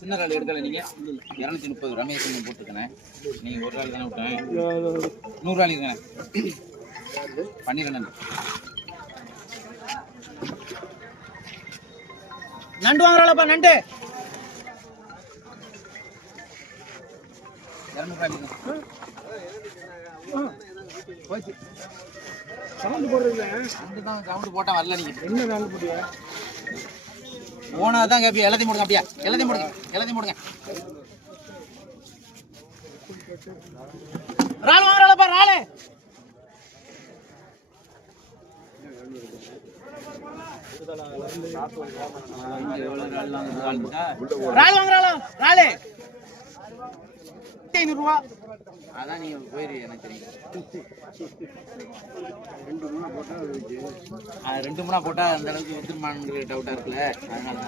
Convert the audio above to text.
சின்ன ரால் எடுக்கல நீங்க 230 ரமேஷ் போட்டுருக்கேன். நீங்க ஒரு ரால் தானே விட்டேன். 100 ரால் இருக்கேன். பண்ணிடுறேன். நண்டு வாங்குறாளப்பா நண்டு 200 போச்சு. சவுண்ட் போடுறீங்க. அதுதான் சவுண்ட் போட்டா வரல. நீங்க என்ன சவுண்ட் போடுவீங்க? ஓனாதான் கேப்பி. எல்லாத்தையும் போடுங்க. அப்படியா எல்லாத்தையும் போடுங்க. ரால் வாங்குறாளப்பா ரால் வாங்குறாளா ரால் 500 ரூபா. அதான் நீங்க போயிரு. எனக்கு தெரியும். 2 மூணா போட்டா அந்த அளவுக்கு ஒத்துருமான்னு டவுட்டா இருக்குல்ல. அதனால